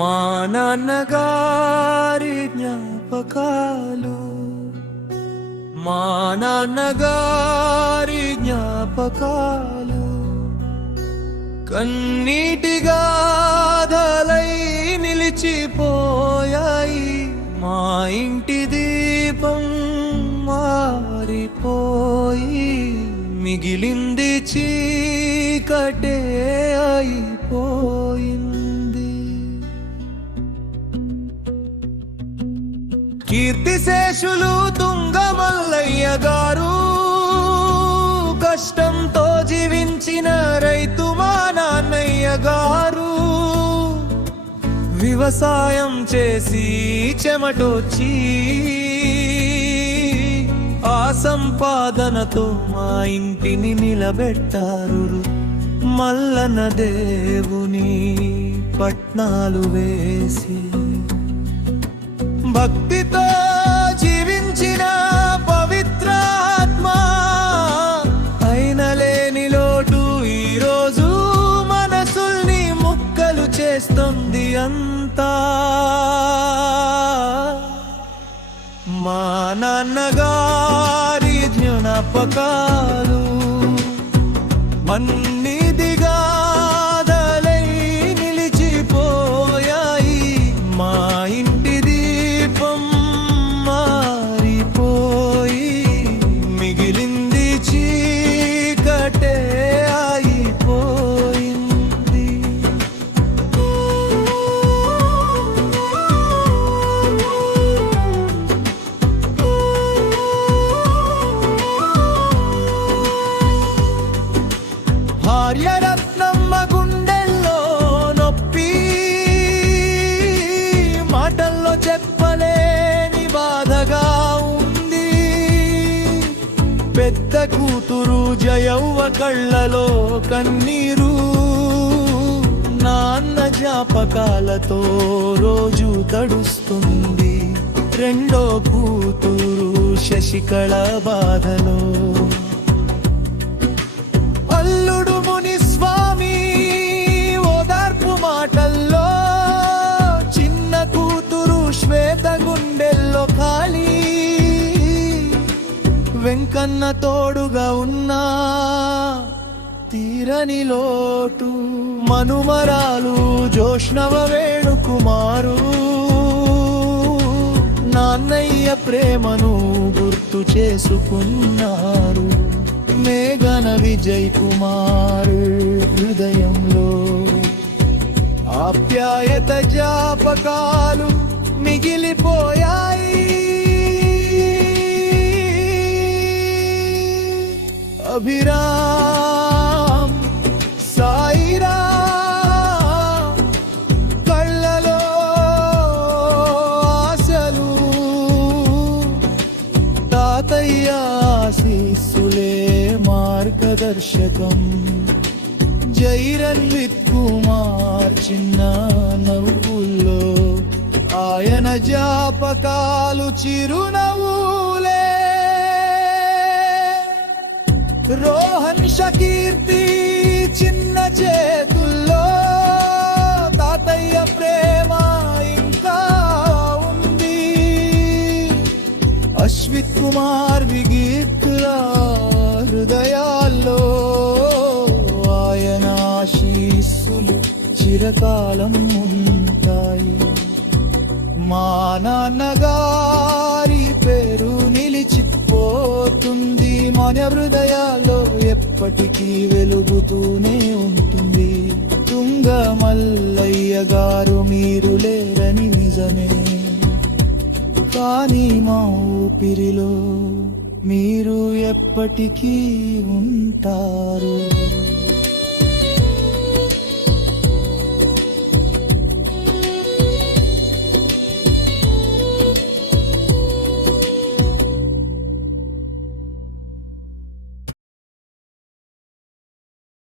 మా నాన్నగారి జ్ఞాపకాలు, మా నాన్నగారి జ్ఞాపకాలు కన్నీటి గాథలై నిలిచిపోయాయి. మా ఇంటి దీపం మారిపోయి మిగిలింది చీకటే అయిపోయింది. కీర్తిశేషులు తుంగమల్లయ్య గారు, కష్టంతో జీవించిన రైతు మా నాన్నయ్య గారు, వ్యవసాయం చేసి చెమటొచ్చి ఆ సంపాదనతో మా ఇంటిని నిలబెట్టారు. మల్లన్న దేవుని పట్నాలు వేసి భక్తితో జీవించిన పవిత్రాత్మ అయిన లేని లోటు ఈరోజు మనసుల్ని ముక్కలు చేస్తుంది అంతా. మా నాన్నగారి జ్ఞాపకాలు మన్నిది గాథలై నిలిచిపోయాయి. మా ఇంటి దీపం మారిపోయి మిగిలింది చీకటే అయిపోయింది. భార్యరత్నమ్మ గుండెల్లో నొప్పి, మాటల్లో చెప్పలేని బాధగా ఉంది. పెద్ద కూతురు జయవ్వ కళ్ళలో కన్నీరు, నాన్న జ్ఞాపకాలతో రోజు తడుస్తుంది. రెండో కూతురు శశికళ బాధలో, అల్లుడు మునిస్వామి ఓదార్పు మాటల్లో, చిన్న కూతురు శ్వేత గుండెల్లో ఖాళీ. వెంకన్న తోడుగా ఉన్నా తీరని లోటు. మనుమరాలు జోష్ణవ వేణుకుమారు నాన్నయ్య ప్రేమను గుర్తు చేసుకున్నారు. మేఘన విజయ్ కుమార్ హృదయంలో ఆప్యాయత జ్ఞాపకాలు మిగిలిపోయాయి. అభిరామ్ సాయిరా కళ్ళలో ఆశలు, తాతయ్య ఆశీస్సులే మార్గదర్శకం. జైరన్విత్ కుమార్ చిన్న నవ్వుల్లో ఆయన జ్ఞాపకాలు చిరునవ్వులే. రోహన్ షకీర్తి చిన్న చేతుల్లో తాతయ్య ప్రేమ ఇంకా ఉంది. అశ్విత్ కుమార్ విగీత్ల హృదయాల్లో ఆయన ఆశీస్సులు చిరకాలం ఉంటాయి. మా నాన్నగారి పేరు నిలిచిపోతుంది, మన హృదయాల్లో ఎప్పటికీ వెలుగుతూనే ఉంటుంది. తుంగమల్లయ్య గారు మీరు లేరని నిజమే, కానీ మా ఊపిరిలో మీరు ఎప్పటికీ ఉంటారు.